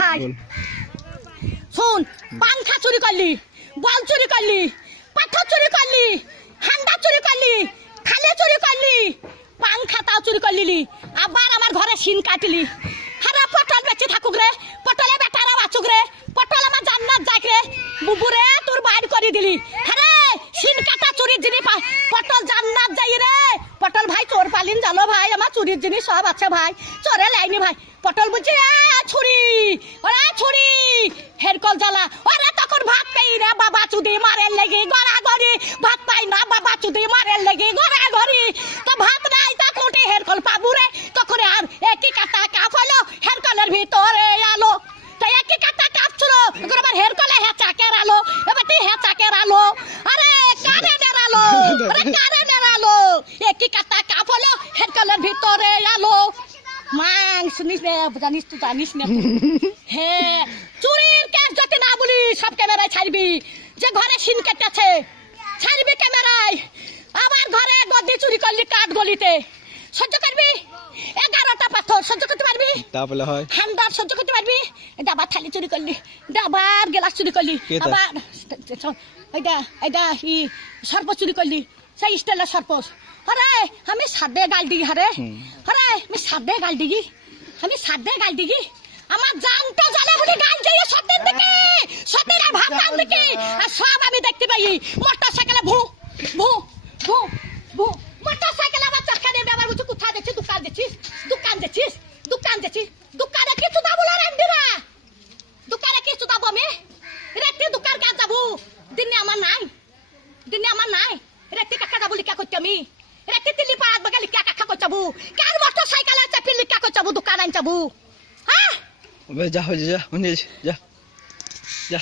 ভাই শোন, পাংখা চুরি করলি, বল চুরি করলি, পাথর চুরি করলি, হান্ডা চুরি করলি, থালে চুরি করলি, পাংখাটাও চুরি করলি, আবার আমার ঘরে সিন কাটলি। হারা পটল বেঁচে থাকুক রে, পটলে বেটারা বাঁচুক রে, পটল আমার জান্নাত যাক রে, বুবুরে তোর বাইর করে দিলি। হ্যাঁ সিন কাটা চুরির জিনিস পটল জান্নাত যাই রে। পটল ভাই চোর পালিন জানো ভাই, আমার চুরির জিনিস সব আছে ভাই, চোরে লাইনি ভাই। পটল বলছে ছুরি, ওরা ছুরি হেরকল জ্বালা, ওরা তখন ভাত পাই না বাবা চুদি মারের লেগে গড়াগড়ি, ভাত পাই না বাবা চুদি মারের লেগে গড়াগড়ি। তো ভাত নাই তা কোটে হেরকল পাবু রে, তখন আর একই কাটা কাপ হলো হেরকলের ভিতরে আলো। তো একই কাটা কাপ ছিল, এখন আবার হেরকলে হেঁচাকের আলো, এবার তুই হেঁচাকের আলো। আরে কারে নেড়ালো, আরে কারে নেড়ালো, একই কাটা কাপ হলো হেরকলের ভিতরে আলো। মাং শুনিস না, জানিস তো জানিস না। হ্যাঁ চুরির কেস যদি না বলি সব ক্যামেরায় ছাড়বি, যে ঘরে সিন কেটেছে ছাড়বি ক্যামেরায়। আমার ঘরে গদি চুরি করলি কাঠ গলিতে, সহ্য করবি? 11টা পাথর সহ্য করতে পারবি? তাহলে হয় হান্ডার সহ্য করতে পারবি? ডাবার থালি চুরি করলি, ডাবার গ্লাস চুরি করলি, আবার ই সর্প চুরি করলি, সেই স্টাইলের সর্প। আরে আমি সাদে গাল দিগি, হারে আরে আমি সাদে গাল দিগি, আমি সাদে গাল দিগি। আমার জানটা জানে বলে গাল দিয়ে সত্যের দিকে, সত্যের ভাত গাল দিকে, আর সব আমি দেখতে পাই। মোটর সাইকেলে ভু ভু ভু ভু, মোটর সাইকেলে আমার চক্কা নেবে, আবার বলছে কোথায় দেখছিস? দোকান দেখছিস, দোকান দেখছিস, দোকান দেখছিস, দোকানে কিছু দাবো না রান্দিরা, দোকানে কিছু দাবো আমি রাত্রে দোকান কাজ যাবো, দিনে আমার নাই, দিনে আমার নাই, রাত্রে কাকা যাবো লিখা করতে আমি, রাত্রে তিলি পাড়াত বাগা লিখা কাকা করতে যাবো, কার মোটর সাইকেলে চাপি লিখা করতে যাবো, দোকান আন যাবো। হ্যাঁ যা হয়ে যা যা যা।